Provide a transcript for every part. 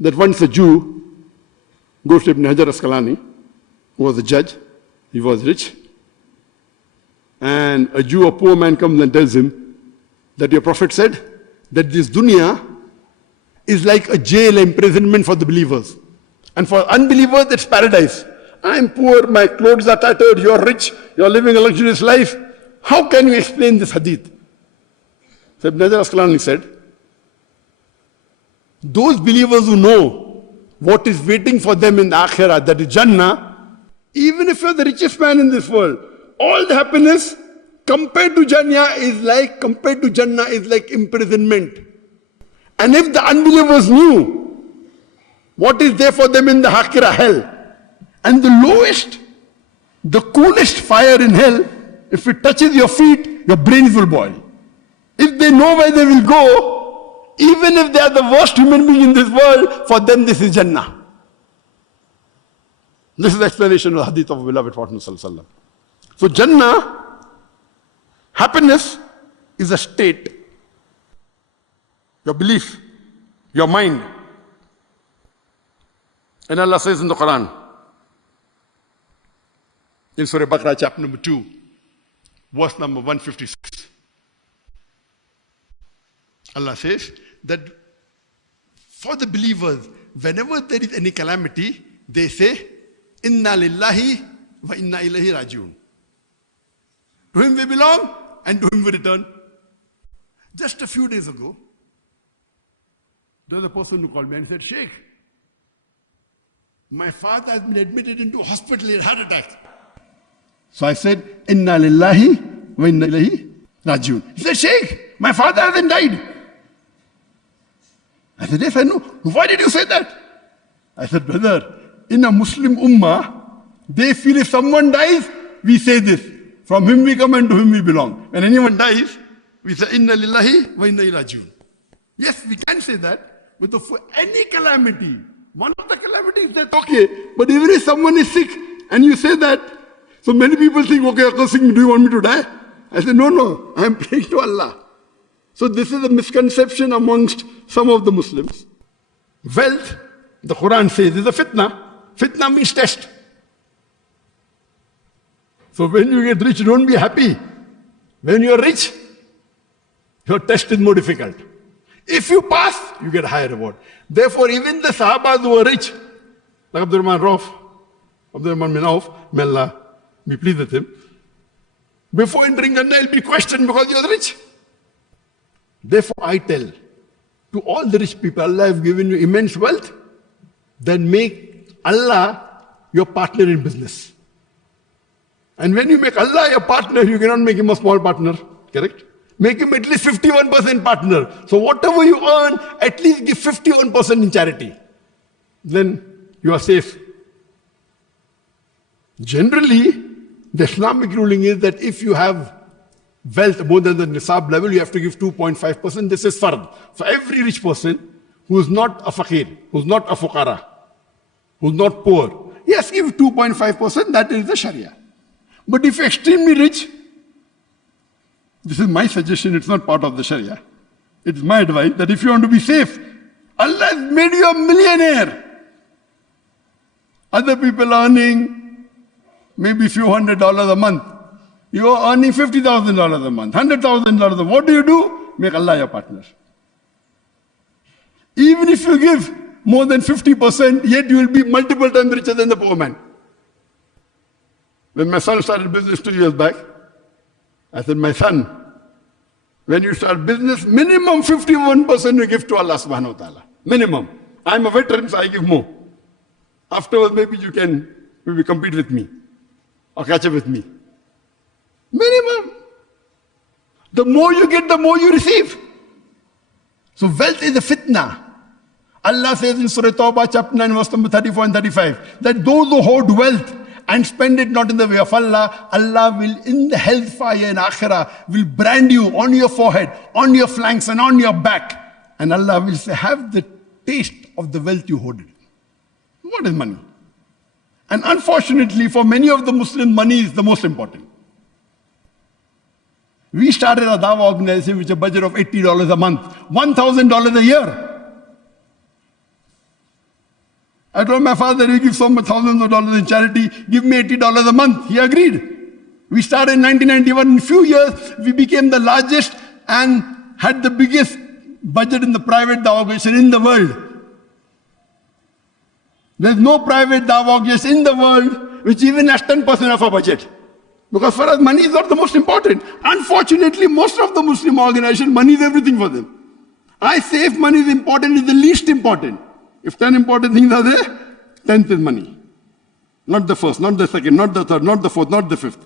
that once a Jew goes to Ibn Hajar Asqalani, who was a judge, he was rich, and a Jew, a poor man, comes and tells him that your Prophet said that this dunya is like a jail imprisonment for the believers. And for unbelievers, it's paradise. I'm poor, my clothes are tattered, you're rich, you're living a luxurious life. How can you explain this hadith? So Ibn Hajar Asqalani said, those believers who know what is waiting for them in the Akhirah, that is Jannah, even if you're the richest man in this world, all the happiness compared to Jannah is like imprisonment. And if the unbelievers knew what is there for them in the Akhirah, hell, and the lowest, the coolest fire in hell, if it touches your feet, your brains will boil. If they know where they will go, even if they are the worst human being in this world, for them this is Jannah. This is the explanation of the hadith of beloved Prophet Sallallahu Alaihi Wasallam. So Jannah, happiness, is a state. Your belief, your mind. And Allah says in the Quran, in Surah Baqarah, chapter number 2, verse number 156. Allah says that for the believers, whenever there is any calamity, they say, Inna lillahi wa inna ilayhi rajiun. To Him we belong and to Him we return. Just a few days ago, there was a person who called me and said, Sheikh, my father has been admitted into hospital in heart attack. So I said, Inna lillahi wa inna ilayhi rajiun. He said, Sheikh, my father hasn't died. I said, yes, I know. Why did you say that? I said, brother, in a Muslim ummah, they feel if someone dies, we say this. From him we come and to him we belong. When anyone dies, we say, Inna lillahi wa inna ilayhi rajiun. Yes, we can say that, but for any calamity, one of the calamities that's okay. But even if someone is sick and you say that, so many people think, okay, Uncle Singh, do you want me to die? I said, no, I am praying to Allah. So this is a misconception amongst some of the Muslims. Wealth, the Quran says, is a fitna. Fitna means test. So when you get rich, don't be happy. When you are rich, your test is more difficult. If you pass, you get a higher reward. Therefore, even the Sahabas who were rich, like Abdurrahman bin Auf, may Allah be pleased with him, before entering Jannah, he'll be questioned because he was rich. Therefore, I tell to all the rich people, Allah has given you immense wealth, then make Allah your partner in business. And when you make Allah your partner, you cannot make him a small partner, correct? Make him at least 51% partner. So whatever you earn, at least give 51% in charity. Then you are safe. Generally, the Islamic ruling is that if you have wealth more than the nisab level, you have to give 2.5%. This is fard. For every rich person who is not a fakir, who is not a fuqara, who is not poor, yes, give 2.5%, that is the Sharia. But if you're extremely rich, this is my suggestion, it's not part of the Sharia. It's my advice that if you want to be safe, Allah has made you a millionaire. Other people are earning maybe a few $100s a month. You are earning $50,000 a month, $100,000 a month. What do? Make Allah your partner. Even if you give more than 50%, yet you will be multiple times richer than the poor man. When my son started business 2 years back, I said, my son, when you start business, minimum 51% you give to Allah subhanahu wa ta'ala. Minimum. I'm a veteran, so I give more. Afterwards, maybe you can compete with me or catch up with me. Minimum. The more you get, the more you receive. So wealth is a fitna. Allah says in Surah Tawbah, chapter 9, verse number 34 and 35, that those who hoard wealth and spend it not in the way of Allah, Allah will, in the hellfire in Akhirah, will brand you on your forehead, on your flanks and on your back. And Allah will say, have the taste of the wealth you hoarded. What is money? And unfortunately, for many of the Muslims, money is the most important. We started a Dawah organization with a budget of $80 a month, $1,000 a year. I told my father, you give so much thousands of dollars in charity, give me $80 a month. He agreed. We started in 1991. In a few years, we became the largest and had the biggest budget in the private dawah organization in the world. There's no private dawah organization in the world which even has 10% of our budget. Because for us, money is not the most important. Unfortunately, most of the Muslim organizations, money is everything for them. I say if money is important, it's the least important. If 10 important things are there, 10th is money. Not the first, not the second, not the third, not the fourth, not the fifth.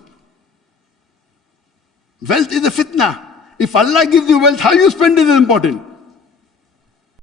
Wealth is a fitna. If Allah gives you wealth, how you spend it is important.